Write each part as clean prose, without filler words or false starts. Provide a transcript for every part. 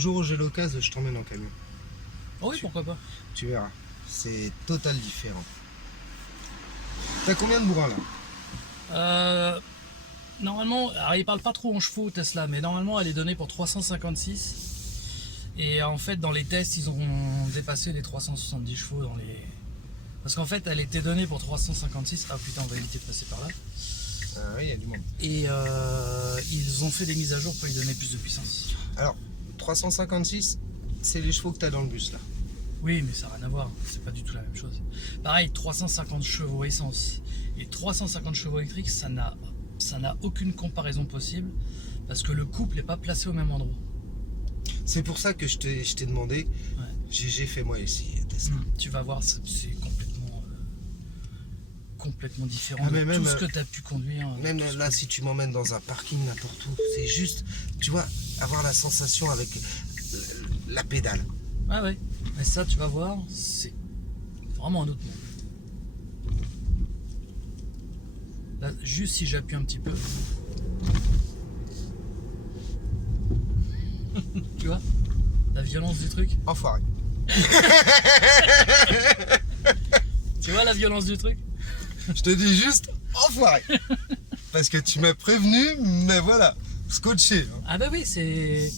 jour où j'ai l'occasion, je t'emmène en camion. Oh oui, pourquoi pas. Tu verras. C'est total différent. T'as combien de bourrins là? Normalement, alors il parle pas trop en chevaux Tesla, mais normalement elle est donnée pour 356. Et en fait, dans les tests, ils ont dépassé les 370 chevaux dans les. Parce qu'en fait, elle était donnée pour 356. Ah putain, on va éviter de passer par là. Ah oui, il y a du monde. Et ils ont fait des mises à jour pour lui donner plus de puissance. Alors, 356, c'est les chevaux que t'as dans le bus là. Oui, mais ça n'a rien à voir. C'est pas du tout la même chose. Pareil, 350 chevaux essence et 350 chevaux électriques, ça n'a aucune comparaison possible parce que le couple n'est pas placé au même endroit. C'est pour ça que je t'ai demandé, Ouais. GG, fais-moi essayer Tesla. Tu vas voir, c'est complètement différent Ah, mais de même, tout ce que tu as pu conduire. Même là, si tu m'emmènes dans un parking n'importe où, c'est juste, tu vois, avoir la sensation avec la pédale. Ah ouais, mais ça, tu vas voir, c'est vraiment un autre monde. Là, juste si j'appuie un petit peu. Tu vois la violence du truc. Enfoiré. Tu vois la violence du truc. Je te dis juste enfoiré. Parce que tu m'as prévenu, mais voilà, scotché. Hein. Ah bah oui, c'est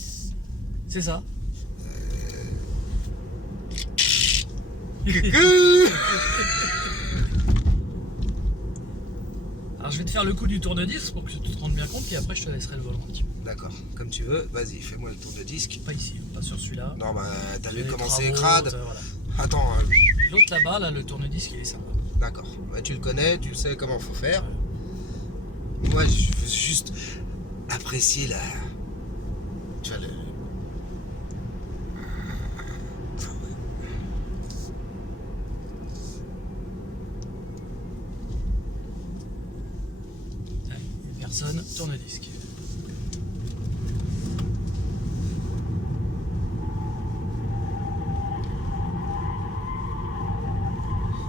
ça. Coucou. Alors je vais te faire le coup du tourne-disque pour que tu te rendes bien compte, et après je te laisserai le volant un petit peu. D'accord, comme tu veux, vas-y, fais-moi le tour de disque. Pas ici, pas sur celui-là. Non, bah, t'as vu Les comment travaux, c'est crade. voilà. Attends, L'autre là-bas, là, le tourne-disque, il est sympa. d'accord. Bah, tu le connais, tu sais comment faut faire. Moi, je veux juste apprécier la. Tu vois, le. Allez, personne, tourne-disque.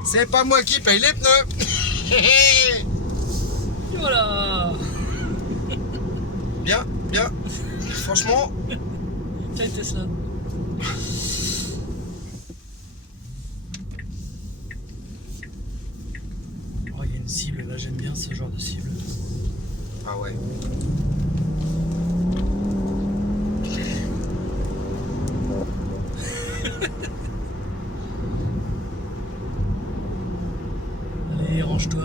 C'est pas moi qui paye les pneus. Et voilà. Bien, bien. Franchement, Tiens, Tesla. Oh, il y a une cible, là j'aime bien ce genre de cible. ah ouais. Allez, range-toi.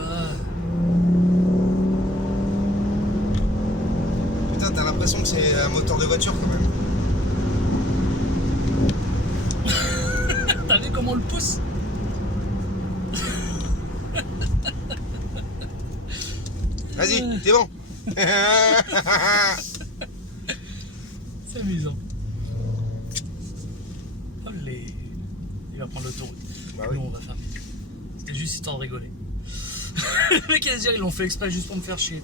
Putain, t'as l'impression que c'est un moteur de voiture quand même. T'as vu comment on le pousse? Vas-y, t'es bon. C'est amusant. Allez. Il va prendre l'autoroute. Bah oui. Nous on va faire. C'était juste histoire de rigoler. Le mec il a dit ils l'ont fait exprès juste pour me faire chier.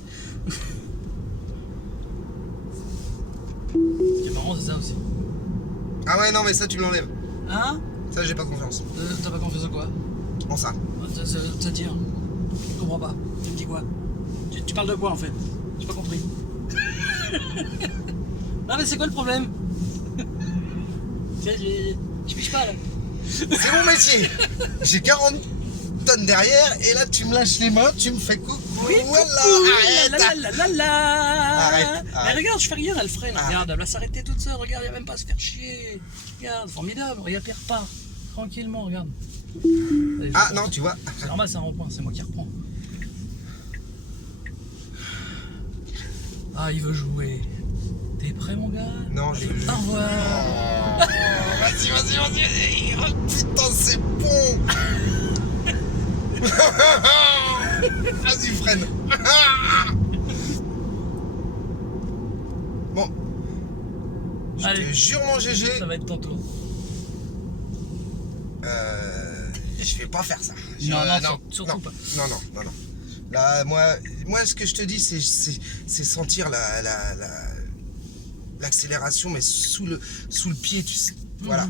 Ce qui est marrant c'est ça aussi. Ah ouais, non, mais ça, tu me l'enlèves. Hein? Ça, j'ai pas confiance. T'as pas confiance en quoi? En ça. Ça tire. Je comprends pas. Tu me dis quoi? Tu parles de quoi en fait? J'ai pas compris. Non mais c'est quoi le problème? Je piche pas là. C'est mon métier. J'ai 40 tonnes derrière et là, tu me lâches les mains, tu me fais coucou. Oui, Voilà, coucou, arrête. la la la la. Arrête, Mais arrête. regarde, je fais rien, elle freine. Arrête. Regarde, elle va s'arrêter toute seule. Regarde, il n'y a même pas à se faire chier. Regarde, formidable. Regarde, elle repart. Tranquillement, regarde. Allez, Ah je non, reprends. tu vois. C'est normal, c'est un rond-point, c'est moi qui reprends. Ah, il veut jouer. T'es prêt, mon gars? Non, je Allez, veux. au revoir. Oh, vas-y, vas-y, vas-y. Oh, putain, c'est bon. Vas-y, freine. Bon. Je Allez. te jure, mon GG, Ça va être ton tour. je vais pas faire ça. Non, surtout non, pas. Non, non, non, non. Là, moi, ce que je te dis, c'est sentir l'accélération, mais sous le pied, tu sais. Voilà.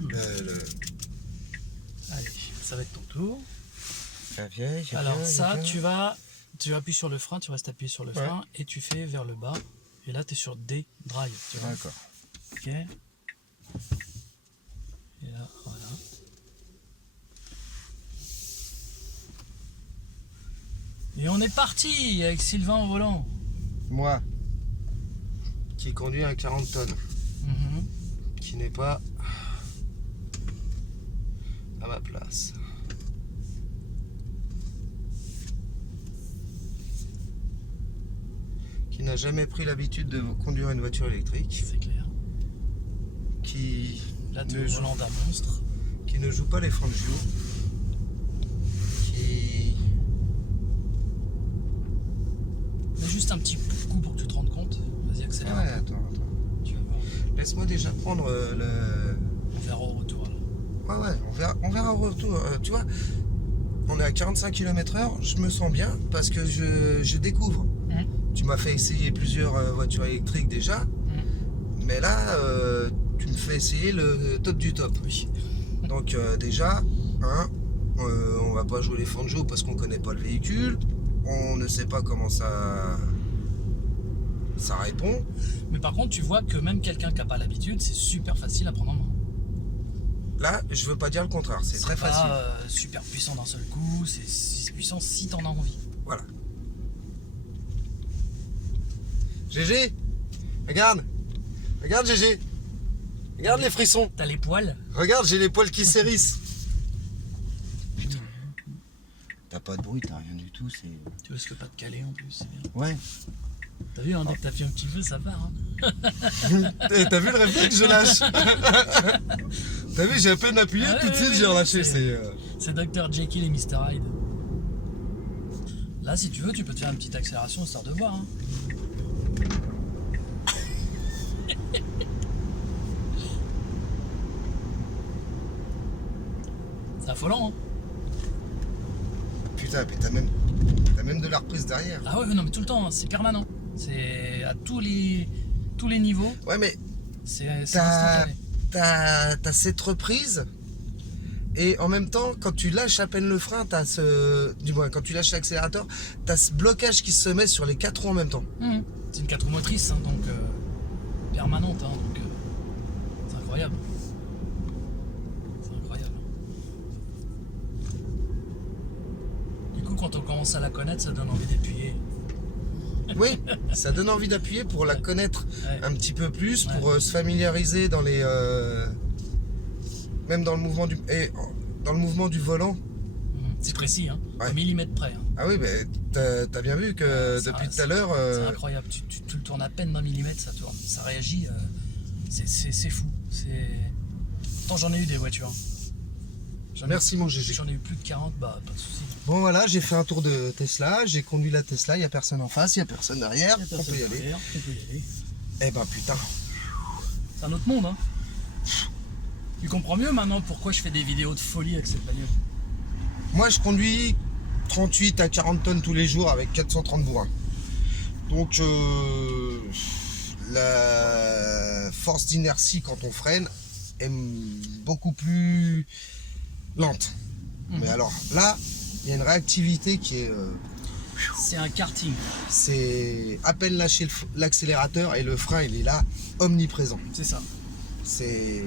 Allez, ça va être ton tour. Viens, Alors ça, tu appuies sur le frein, tu restes appuyé sur le frein et tu fais vers le bas. Et là, tu es sur D drive. Tu vois. D'accord. Ok. Et là, voilà. Et on est parti avec Sylvain au volant. Moi, qui conduit un 40 tonnes, Mhm. qui n'est pas à ma place. Qui n'a jamais pris l'habitude de conduire une voiture électrique, C'est clair. qui Là, tu ne es au joue, volant d'un monstre. qui ne joue pas les Fangio, qui... Mets juste un petit coup pour que tu te rendes compte. Vas-y, accélère. Ouais, attends. Tu vas voir. Laisse-moi déjà prendre le... On verra au retour alors. Ouais, on verra au retour. Tu vois, on est à 45 km/h, je me sens bien parce que je découvre. Mhm. Tu m'as fait essayer plusieurs voitures électriques déjà, mais là, tu me fais essayer le top du top. Oui. Donc déjà, hein, on va pas jouer les Fangio parce qu'on connaît pas le véhicule, on ne sait pas comment ça répond. Mais par contre, tu vois que même quelqu'un qui n'a pas l'habitude, c'est super facile à prendre en main. Là, je veux pas dire le contraire, c'est très pas, facile. Super puissant d'un seul coup, c'est puissant si t'en as envie. Voilà. GG, regarde GG, regarde les frissons, T'as les poils. regarde, j'ai les poils qui s'hérissent. Putain, t'as pas de bruit, t'as rien du tout, c'est... Tu risques pas de caler en plus, c'est bien. Ouais. T'as vu, hein, dès que t'as fait un petit peu, ça part. Hein. T'as vu le réflexe, je lâche. T'as vu, j'ai à peine appuyé, Ah ouais, tout de suite ouais, j'ai ouais, relâché. C'est Dr Jekyll et Mr Hyde. Là, si tu veux, tu peux te faire une petite accélération histoire de voir. Hein. C'est affolant, hein. Putain, mais t'as même de la reprise derrière. Ah ouais, non, mais tout le temps, hein, c'est permanent. C'est à tous les niveaux, Ouais, mais c'est t'as instantané. t'as cette reprise. Et en même temps, quand tu lâches à peine le frein, du moins quand tu lâches l'accélérateur, t'as ce blocage qui se met sur les 4 roues en même temps. C'est une 4 roues motrices, hein, donc permanente, hein, donc c'est incroyable. C'est incroyable. Du coup, quand on commence à la connaître, ça donne envie d'appuyer. Oui, ça donne envie d'appuyer pour la connaître Ouais. un petit peu plus, Ouais. pour se familiariser dans les... même dans le mouvement du volant. C'est précis, hein, Ouais. au millimètre près. Hein. Ah oui, mais t'as bien vu que Ça- depuis tout à l'heure... C'est incroyable, tu le tournes à peine d'un millimètre, ça tourne. Ça réagit, c'est fou. Pourtant, j'en ai eu des voitures. Merci mon GG. J'en ai eu plus de 40, bah pas de soucis. Bon voilà, j'ai fait un tour de Tesla, j'ai conduit la Tesla, il n'y a personne en face, il n'y a personne derrière, on peut y aller. On peut y aller. Eh ben putain. C'est un autre monde, hein. Tu comprends mieux maintenant pourquoi je fais des vidéos de folie avec cette bagnole. Moi je conduis 38 à 40 tonnes tous les jours avec 430 bourrins. Donc la force d'inertie quand on freine est beaucoup plus lente. Mais alors là, il y a une réactivité qui est... C'est un karting. c'est à peine lâcher l'accélérateur et le frein il est là, omniprésent. C'est ça. C'est...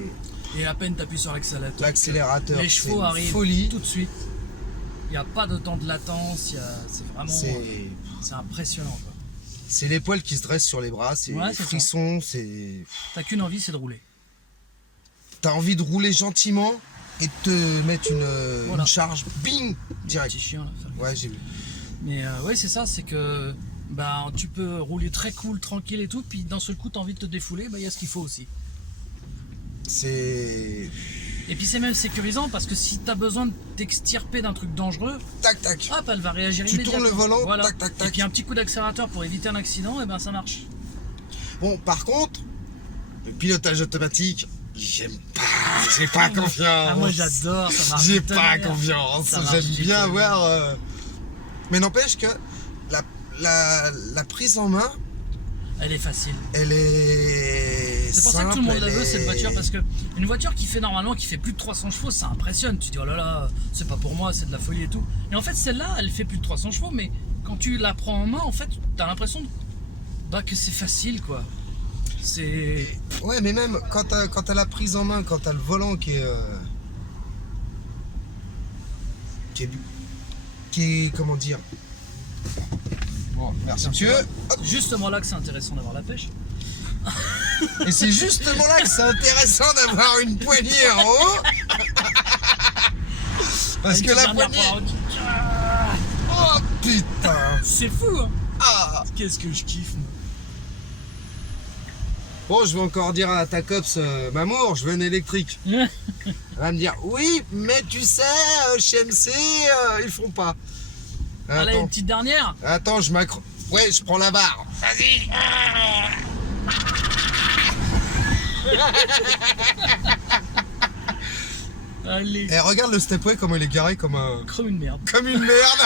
Et à peine t'appuies sur l'accélérateur. L'accélérateur, Les c'est chevaux une arrivent folie. tout de suite. Il n'y a pas de temps de latence. C'est vraiment... C'est impressionnant, quoi. C'est les poils qui se dressent sur les bras, c'est Ouais, les c'est ça. frissons, c'est... T'as qu'une envie, c'est de rouler. T'as envie de rouler gentiment et de te mettre Voilà. une charge, bing, Petit direct. chien, là. faire- Ouais, j'ai vu. Mais ouais, c'est ça, c'est que bah, tu peux rouler très cool, tranquille et tout, puis d'un seul coup, t'as envie de te défouler, bah, il y a ce qu'il faut aussi. C'est... Et puis c'est même sécurisant parce que si t'as besoin de t'extirper d'un truc dangereux, Tac, tac. hop, elle va réagir Tu immédiatement. tournes le volant, Voilà. tac, tac, tac. Et puis un petit coup d'accélérateur pour éviter un accident, et ben ça marche. Bon, par contre, le pilotage automatique, j'ai pas confiance. Ah, moi j'adore, ça marche. J'ai du pas tonnerre. confiance. Ça marche J'aime du bien tonnerre. avoir... Mais n'empêche que la prise en main, Elle est facile. elle est C'est pour ça que simple, tout le monde la elle veut cette est- voiture, parce que une voiture qui fait normalement qui fait plus de 300 chevaux, ça impressionne. Tu dis oh là là, c'est pas pour moi, c'est de la folie et tout. Et en fait celle-là, elle fait plus de 300 chevaux, mais quand tu la prends en main, en fait, t'as l'impression bah, que c'est facile quoi. C'est... Ouais, mais même quand t'as la prise en main, quand t'as le volant qui est comment dire. Bon, merci monsieur. Hop. Justement là que c'est intéressant d'avoir la pêche. Et c'est justement là que c'est intéressant d'avoir une poignée en haut. Parce que la poignée. Oh putain. C'est fou hein. Ah. Qu'est-ce que je kiffe moi. Bon, je vais encore dire à ta copse, Mamour, je veux un électrique. Elle va me dire, oui, mais tu sais, chez MC, ils font pas. Allez, Attends, une petite dernière. attends, je m'accroche. Ouais, je prends la barre. Vas-y. Allez. Et regarde le stepway, comment il est garé comme un... Comme une merde. Comme une merde.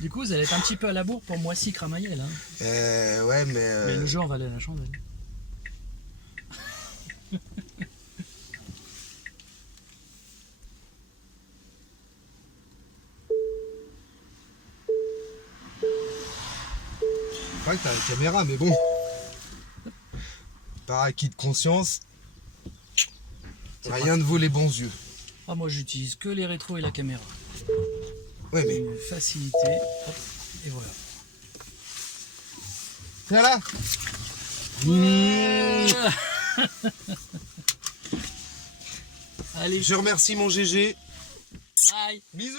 Du coup, vous allez être un petit peu à la bourre pour Moissy Cramayel. Hein. Ouais, Mais le jeu en valait la chandelle. C'est vrai que t'as la caméra, mais bon. Par acquis de conscience, rien ne vaut les bons yeux. Ah, moi, j'utilise que les rétros et la caméra. Ouais, mais... Une facilité. Hop, et voilà. Tiens là. Allez, Je remercie mon GG. bye. Bisous.